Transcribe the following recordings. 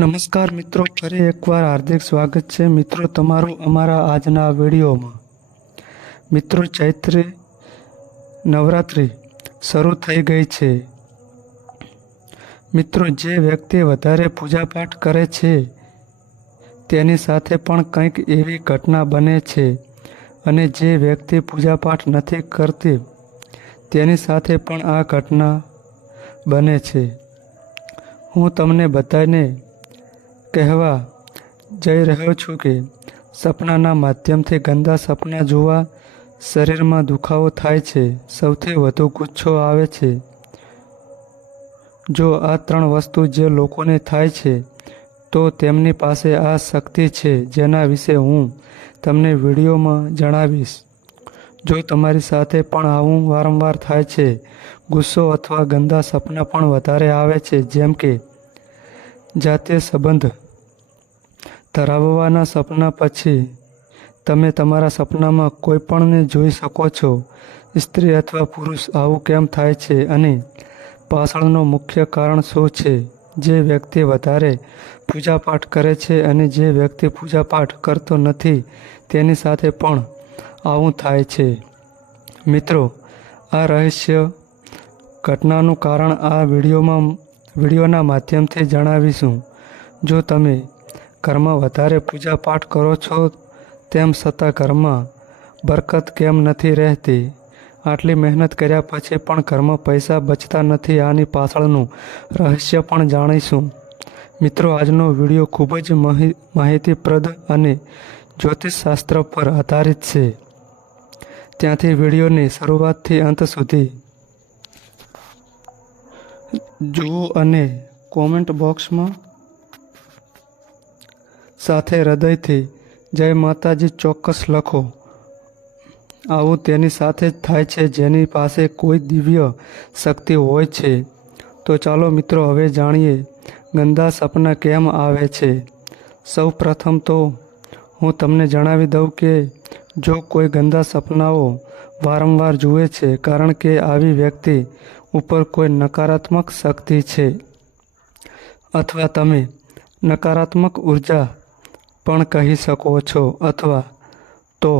નમસ્કાર મિત્રો, ફરી એકવાર હાર્દિક સ્વાગત છે. મિત્રો, તમારું અમારા આજના વિડીયોમાં. મિત્રો, ચૈત્રી નવરાત્રિ શરૂ થઈ ગઈ છે. મિત્રો, જે વ્યક્તિ વધારે પૂજાપાઠ કરે છે, તેની સાથે પણ કંઈક એવી ઘટના બને છે અને જે વ્યક્તિ પૂજાપાઠ નથી કરતી, તેની સાથે પણ આ ઘટના બને છે. હું તમને બધાને કહેવા જઈ રહ્યો છું કે સપનાના માધ્યમથી ગંદા સપના જોવા શરીરમાં દુખાવો થાય છે. સૌથી વધુ ગુચ્છો આવે છે. જો આ ત્રણ વસ્તુ જે લોકોને થાય છે, તો તેમની પાસે આ શક્તિ છે જેના વિશે હું તમને વિડીયોમાં જણાવીશ. જો તમારી સાથે પણ આવું વારંવાર થાય છે, ગુસ્સો અથવા ગંદા સપના પણ વધારે આવે છે, જેમ કે જાતીય સંબંધ ધરાવવાના સપના પછી તમે તમારા સપનામાં કોઈ પણને જોઈ શકો છો. સ્ત્રી અથવા પુરુષ આવું કેમ થાય છે અને પાછળનો મુખ્ય કારણ શું છે? જે વ્યક્તિ વધારે પૂજાપાઠ કરે છે અને જે વ્યક્તિ પૂજાપાઠ કરતો નથી, તેની સાથે પણ આવું થાય છે. મિત્રો, આ રહસ્ય ઘટનાનું કારણ આ વિડીયોમાં વિડીયોના માધ્યમથી જણાવીશું. જો તમે ઘરમાં વધારે પૂજાપાઠ કરો છો, તેમ છતાં ઘરમાં બરકત કેમ નથી રહેતી? આટલી મહેનત કર્યા પછી પણ ઘરમાં પૈસા બચતા નથી, આની પાછળનું રહસ્ય પણ જાણીશું. મિત્રો, આજનો વીડિયો ખૂબ જ માહિ, માહિતીપ્રદ અને જ્યોતિષશાસ્ત્ર પર આધારિત છે. ત્યાંથી વિડીયોની શરૂઆતથી અંત સુધી જુઓ અને કોમેન્ટ બોક્સમાં સાથે હૃદયથી જય માતાજી ચોક્કસ લખો. આવું તેની સાથે જ થાય છે, જેની પાસે કોઈ દિવ્ય શક્તિ હોય છે. તો ચાલો મિત્રો, હવે જાણીએ ગંદા સપના કેમ આવે છે. સૌ પ્રથમ તો હું તમને જણાવી દઉં કે જો કોઈ ગંદા સપનાઓ વારંવાર જુએ છે, કારણ કે આવી વ્યક્તિ ઉપર કોઈ નકારાત્મક શક્તિ છે અથવા તમે નકારાત્મક ઊર્જા પણ કહી શકો છો અથવા તો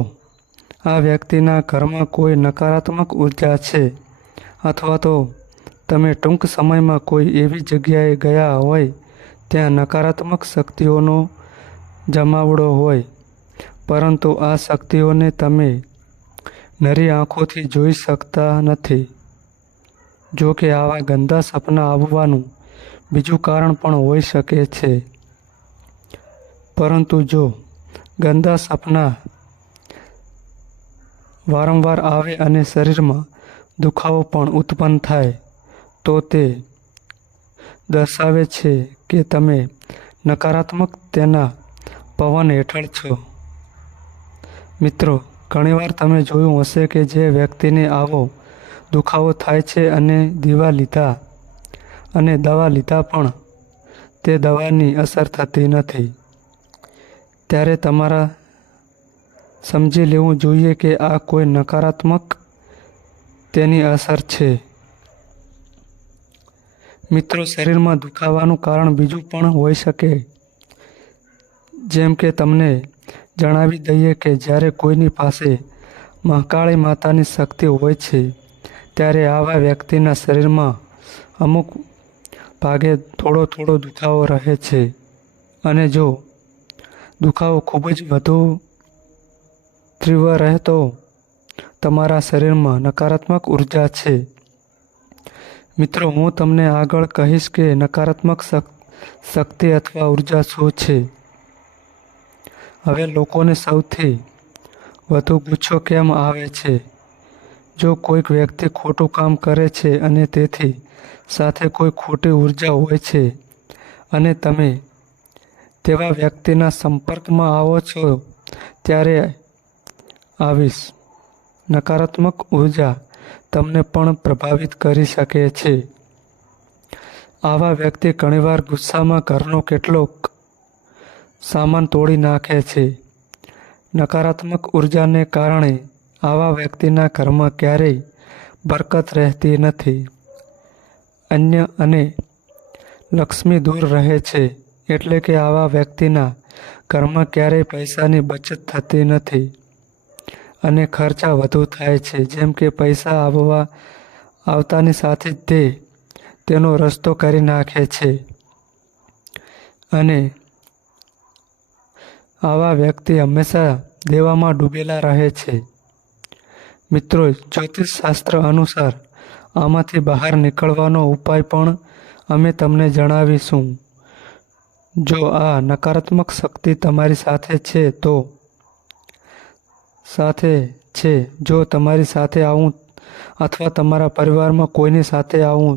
આ વ્યક્તિના ઘરમાં કોઈ નકારાત્મક ઊર્જા છે અથવા તો તમે ટૂંક સમયમાં કોઈ એવી જગ્યાએ ગયા હોય ત્યાં નકારાત્મક શક્તિઓનો જમાવડો હોય, પરંતુ આ શક્તિઓને તમે નરી આંખોથી જોઈ શકતા નથી. જો કે આવા ગંદા સપના આવવાનું બીજું કારણ પણ હોઈ શકે છે. પરંતુ જો ગંદા સપના વારંવાર આવે અને શરીરમાં દુખાવો પણ ઉત્પન્ન થાય, તો તે દર્શાવે છે કે તમે નકારાત્મક તેના પવન હેઠળ છો. મિત્રો, ઘણીવાર તમે જોયું હશે કે જે વ્યક્તિને આવો દુખાવો થાય છે અને દીવા લીધા અને દવા લીધા પણ તે દવાની અસર થતી નથી. ત્યારે તમારા સમજી લેવું જોઈએ કે આ કોઈ નકારાત્મક તેની અસર છે. મિત્રો, શરીરમાં દુખાવાનું કારણ બીજું પણ હોઈ શકે. જેમ કે તમને જણાવી દઈએ કે જ્યારે કોઈની પાસે મહાકાળી માતાની શક્તિ હોય છે ત્યારે આવા વ્યક્તિના શરીરમાં અમુક ભાગે થોડો થોડો દુખાવો રહે છે. અને જો દુખાવો ખૂબ જ વધુ તીવ્ર રહેતો તમારા શરીરમાં નકારાત્મક ઊર્જા છે. મિત્રો, હું તમને આગળ કહીશ કે નકારાત્મક શક્તિ અથવા ઊર્જા શું છે? હવે લોકોને સૌથી વધુ ગુસ્સો કેમ આવે છે? જો કોઈક વ્યક્તિ ખોટું કામ કરે છે અને તેથી સાથે કોઈ ખોટી ઊર્જા હોય છે અને તમે તેવા વ્યક્તિના સંપર્કમાં આવો છો, ત્યારે આવીશ. નકારાત્મક ઊર્જા તમને પણ પ્રભાવિત કરી શકે છે. આવા વ્યક્તિ ઘણીવાર ગુસ્સામાં ઘરનો કેટલોક સામાન તોડી નાખે છે. નકારાત્મક ઉર્જાને કારણે આવા વ્યક્તિના ઘરમાં ક્યારેય બરકત રહેતી નથી. અન્ય અને લક્ષ્મી દૂર રહે છે એટલે કે આવા વ્યક્તિના ઘરમાં ક્યારેય પૈસાની બચત થતી નથી અને ખર્ચા વધુ થાય છે. જેમ કે પૈસા આવવા, આવતાની સાથે જ તે તેનો રસ્તો કરી નાખે છે. અને આવા વ્યક્તિ હંમેશા દેવામાં ડૂબેલા રહે છે. મિત્રો જ્યોતિષ શાસ્ત્ર અનુસાર આમાંથી બહાર નીકળવાનો ઉપાય પણ અમે તમને જણાવીશું. જો આ નકારાત્મક શક્તિ તમારી સાથે છે, તો સાથે છે. જો તમારી સાથે આવું અથવા તમારા પરિવારમાં કોઈની સાથે આવું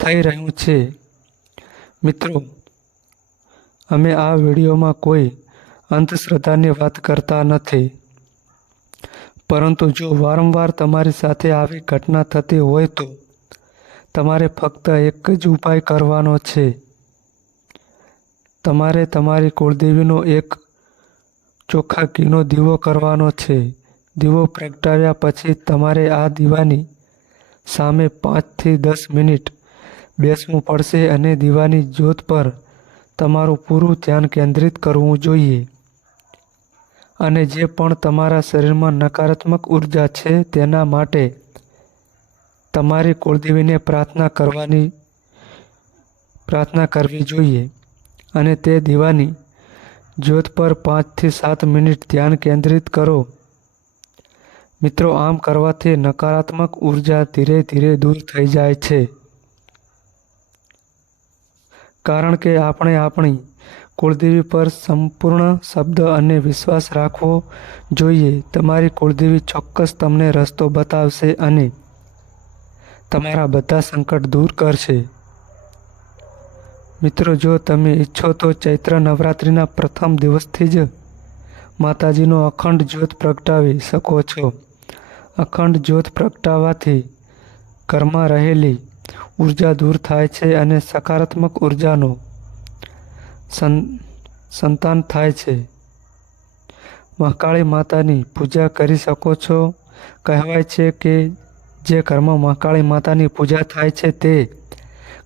થઈ રહ્યું છે, મિત્રો, અમે આ વિડીયોમાં કોઈ અંધશ્રદ્ધાની વાત કરતા નથી. પરંતુ જો વારંવાર તમારી સાથે આવી ઘટના થતી હોય તો તમારે ફક્ત એક જ ઉપાય કરવાનો છે. તમારે તમારી કુળદેવીનો એક ચોખ્ખા ઘીનો દીવો કરવાનો છે. દીવો પ્રગટાવ્યા પછી તમારે આ દીવાની સામે પાંચથી દસ મિનિટ બેસવું પડશે અને દીવાની જ્યોત પર તમારું પૂરું ધ્યાન કેન્દ્રિત કરવું જોઈએ. અને જે પણ તમારા શરીરમાં નકારાત્મક ઊર્જા છે તેના માટે તમારી કુળદેવીને પ્રાર્થના કરવાની, પ્રાર્થના કરવી જોઈએ. અને તે દીવાની જ્યોત પર પાંચથી સાત મિનિટ ધ્યાન કેન્દ્રિત કરો. મિત્રો, આમ કરવાથી નકારાત્મક ઊર્જા ધીરે ધીરે દૂર થઈ જાય છે. કારણ કે આપણે આપણી કુળદેવી પર સંપૂર્ણ શબ્દ અને વિશ્વાસ રાખવો જોઈએ. તમારી કુળદેવી ચોક્કસ તમને રસ્તો બતાવશે અને તમારા બધા સંકટ દૂર કરશે. મિત્રો, જો તમે ઈચ્છો તો ચૈત્ર નવરાત્રિના પ્રથમ દિવસથી જ માતાજીનો અખંડ જ્યોત પ્રગટાવી શકો છો. અખંડ જ્યોત પ્રગટાવવાથી ઘરમાં રહેલી ઊર્જા દૂર થાય છે અને સકારાત્મક ઉર્જાનો સં, સંતાન થાય છે. મહાકાળી માતાની પૂજા કરી શકો છો. કહેવાય છે કે જે ઘરમાં મહાકાળી માતાની પૂજા થાય છે તે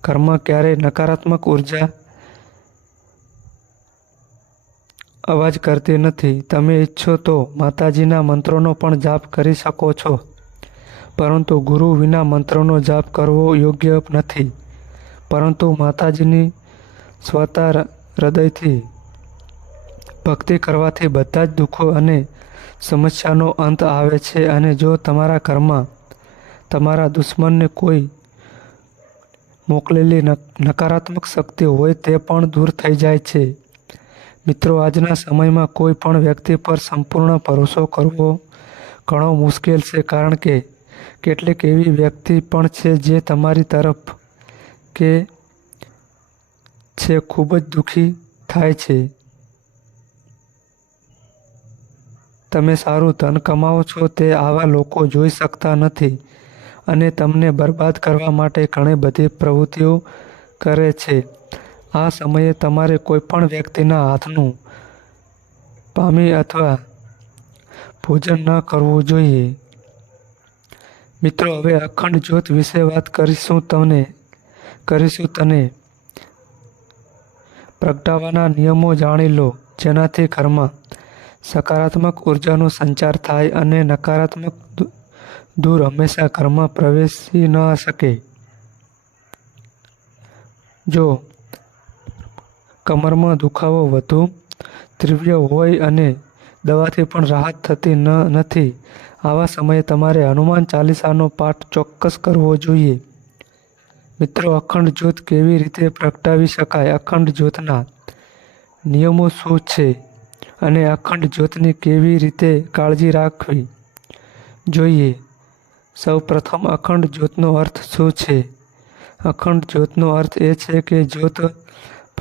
ઘરમાં ક્યારેય નકારાત્મક ઊર્જા અવાજ કરતી નથી. તમે ઈચ્છો તો માતાજીના મંત્રોનો પણ જાપ કરી શકો છો. પરંતુ ગુરુ વિના મંત્રોનો જાપ કરવો યોગ્ય નથી. પરંતુ માતાજીની સ્વતા હૃદયથી ભક્તિ કરવાથી બધા જ દુઃખો અને સમસ્યાનો અંત આવે છે અને જો તમારા ઘરમાં તમારા દુશ્મનને કોઈ મોકલેલી નકારાત્મક શક્તિ હોય તે પણ દૂર થઈ જાય છે. મિત્રો, આજના સમયમાં કોઈ પણ વ્યક્તિ પર સંપૂર્ણ ભરોસો કરવો ઘણો મુશ્કેલ છે, કારણ કે કેટલીક એવી વ્યક્તિ પણ છે જે તમારી તરફ કે છે, ખૂબ જ દુઃખી થાય છે. તમે સારું ધન કમાવો છો, તે આવા લોકો જોઈ શકતા નથી અને તમને બરબાદ કરવા માટે ઘણી બધી પ્રવૃત્તિઓ કરે છે. આ સમયે તમારે કોઈપણ વ્યક્તિના હાથનું પામી અથવા ભોજન ન કરવું જોઈએ. મિત્રો, હવે અખંડ જ્યોત વિશે વાત કરીશું, તમને કરીશું તને પ્રગટાવવાના નિયમો જાણી લો, જેનાથી ઘરમાં સકારાત્મક ઉર્જાનો સંચાર થાય અને નકારાત્મક દૂર હંમેશા ઘરમાં પ્રવેશી ન શકે. જો કમરમાં દુખાવો વધુ, તીવ્ર હોય અને દવાથી પણ રાહત થતી ન, નથી, આવા સમયે તમારે હનુમાન ચાલીસાનો પાઠ ચોક્કસ કરવો જોઈએ. મિત્રો, અખંડ જ્યોત કેવી રીતે પ્રગટાવી શકાય? અખંડ જ્યોતના નિયમો શું છે? અને અખંડ જ્યોતની કેવી રીતે કાળજી રાખવી? જોઈએ. સૌ પ્રથમ અખંડ જ્યોતનો અર્થ શું છે? અખંડ જ્યોતનો અર્થ એ છે કે જ્યોત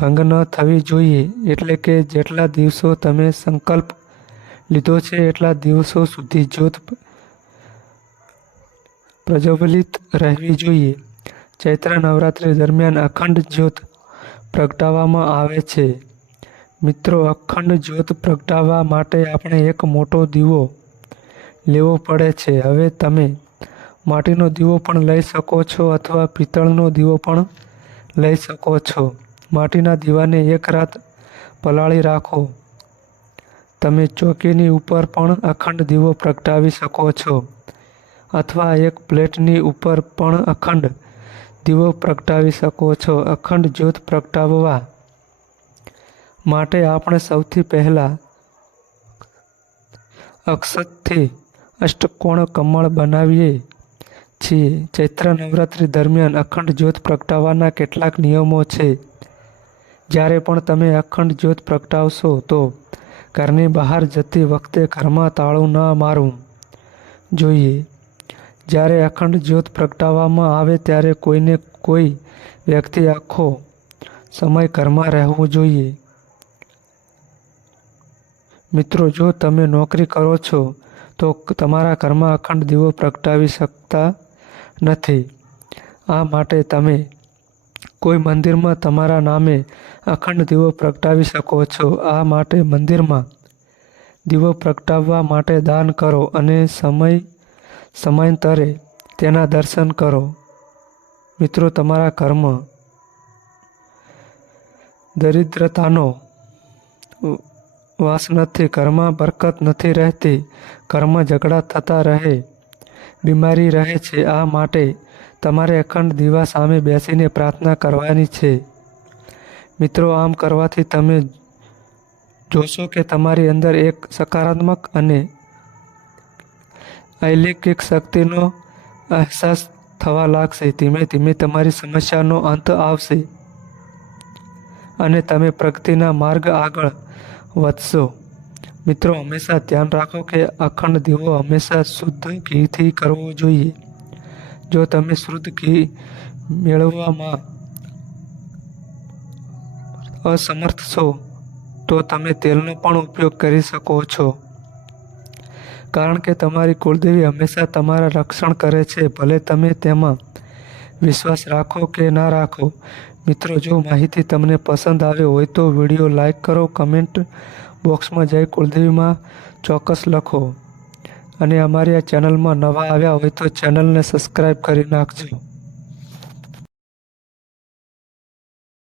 ભંગ ન થવી જોઈએ, એટલે કે જેટલા દિવસો તમે સંકલ્પ લીધો છે, એટલા દિવસો સુધી જ્યોત પ્રજ્વલિત રહેવી જોઈએ. ચૈત્ર નવરાત્રિ દરમિયાન અખંડ જ્યોત પ્રગટાવવામાં આવે છે. મિત્રો, અખંડ જ્યોત પ્રગટાવવા માટે આપણે એક મોટો દીવો લેવો પડે છે. હવે તમે માટીનો દીવો પણ લઈ શકો છો અથવા પિત્તળનો દીવો પણ લઈ શકો છો. માટીના દીવાને એક રાત પલાળી રાખો. તમે ચોકીની ઉપર પણ અખંડ દીવો પ્રગટાવી શકો છો. અથવા એક પ્લેટની ઉપર પણ અખંડ દીવો પ્રગટાવી શકો છો, અખંડ જ્યોત પ્રગટાવવા માટે આપણે સૌથી પહેલાં અક્ષતથી અષ્ટકોણ કમળ બનાવીએ છીએ. ચૈત્ર નવરાત્રિ દરમિયાન અખંડ જ્યોત પ્રગટાવવાના કેટલાક નિયમો છે. જ્યારે પણ તમે અખંડ જ્યોત પ્રગટાવશો તો ઘરની બહાર જતી વખતે ઘરમાં તાળું ન મારવું જોઈએ. જ્યારે અખંડ જ્યોત પ્રગટાવવામાં આવે ત્યારે કોઈને કોઈ વ્યક્તિ આખો સમય ઘરમાં રહેવું જોઈએ. મિત્રો, જો તમે નોકરી કરો છો, તો તમારા ઘરમાં અખંડ દીવો પ્રગટાવી શકતા નથી. આ માટે તમે કોઈ મંદિરમાં તમારા નામે અખંડ દીવો પ્રગટાવી શકો છો. આ માટે મંદિરમાં દીવો પ્રગટાવવા માટે દાન કરો અને સમય સમયાંતરે તેના દર્શન કરો. મિત્રો, તમારા કર્મ દરિદ્રતાનો વાસ નથી ઘરમાં બરકત નથી રહેતી ઘરમાં ઝઘડા થતા રહે, બીમારી રહે છે, આ માટે તમારે અખંડ દીવા સામે બેસીને પ્રાર્થના કરવાની છે. મિત્રો, આમ કરવાથી તમે જોશો કે તમારી અંદર એક સકારાત્મક અને અલૌકિક શક્તિનો અહેસાસ થવા લાગશે. ધીમે ધીમે તમારી સમસ્યાનો અંત આવશે અને તમે પ્રગતિના માર્ગ આગળ વધશો. મિત્રો, હંમેશા ધ્યાન રાખો કે અખંડ દીવો હંમેશા શુદ્ધ ઘીથી કરવો જોઈએ. જો તમે શુદ્ધ ઘી મેળવવામાં અસમર્થ છો, તો તમે તેલનો પણ ઉપયોગ કરી શકો છો. કારણ કે તમારી કુળદેવી હંમેશા તમારા રક્ષણ કરે છે, ભલે તમે તેમાં વિશ્વાસ રાખો કે ના રાખો. મિત્રો, જો માહિતી તમને પસંદ આવે હોય તો વીડિયો લાઈક કરો, કમેન્ટ બોક્સમાં જય કુળદેવીમાં ચોક્કસ લખો. અને અમારી આ ચેનલમાં નવા આવ્યા હોય તો ચેનલને સબસ્ક્રાઈબ કરી નાખજો.